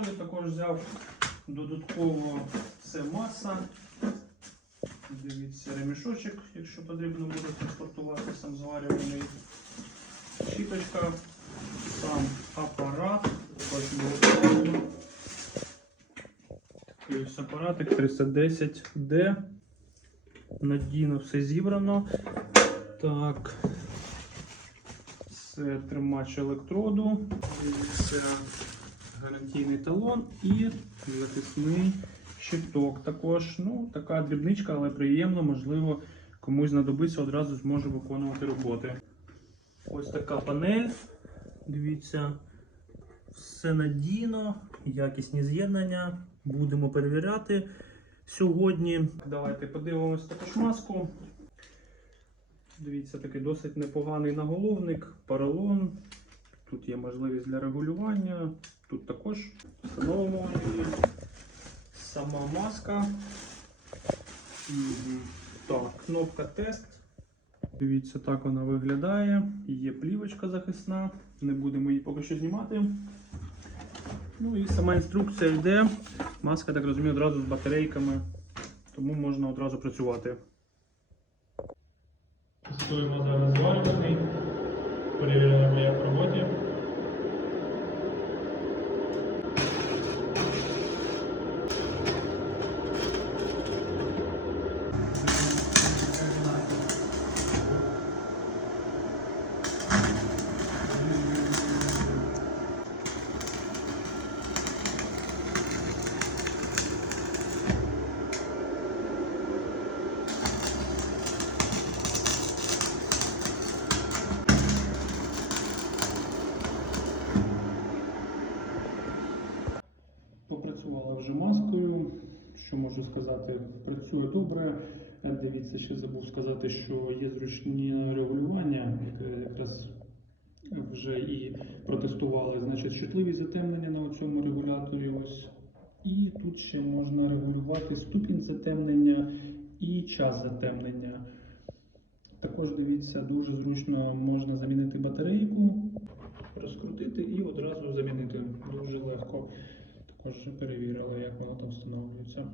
сторони також взяв додатково це маса. Дивіться, ремішочок, якщо потрібно буде транспортувати сам зварюваний. Щіточка, сам апарат. Такий ось апаратик 310D. Надійно все зібрано. Так. Це тримач електроду. Це гарантійний талон і захисний щиток. Також ну, така дрібничка, але приємно, можливо, комусь знадобиться, одразу зможе виконувати роботи. Ось така панель. Дивіться, все надійно, якісні з'єднання. Будемо перевіряти сьогодні. Давайте подивимось також маску. Дивіться, такий досить непоганий наголовник, поролон. Тут є можливість для регулювання. Тут також встановимо. Сама маска. Так, кнопка тест. Дивіться, так вона виглядає. Є плівочка захисна. Не будемо її поки що знімати. Ну і сама інструкція йде. Маска, так розумію, одразу з батарейками, тому можна одразу працювати. Тестуємо зараз зварюваний. Перевіряємо, як в роботі. Попрацювала вже маскою. Що можу сказати? Працює добре. Е, Дивіться, ще забув сказати, що є зручні регулювання, яке якраз вже і протестували. Значить, чутливість затемнення на цьому регуляторі. Ось. І тут ще можна регулювати ступінь затемнення і час затемнення. Також дивіться, дуже зручно можна замінити батарейку, розкрутити і одразу замінити. Дуже легко. Також воно там встановлюється.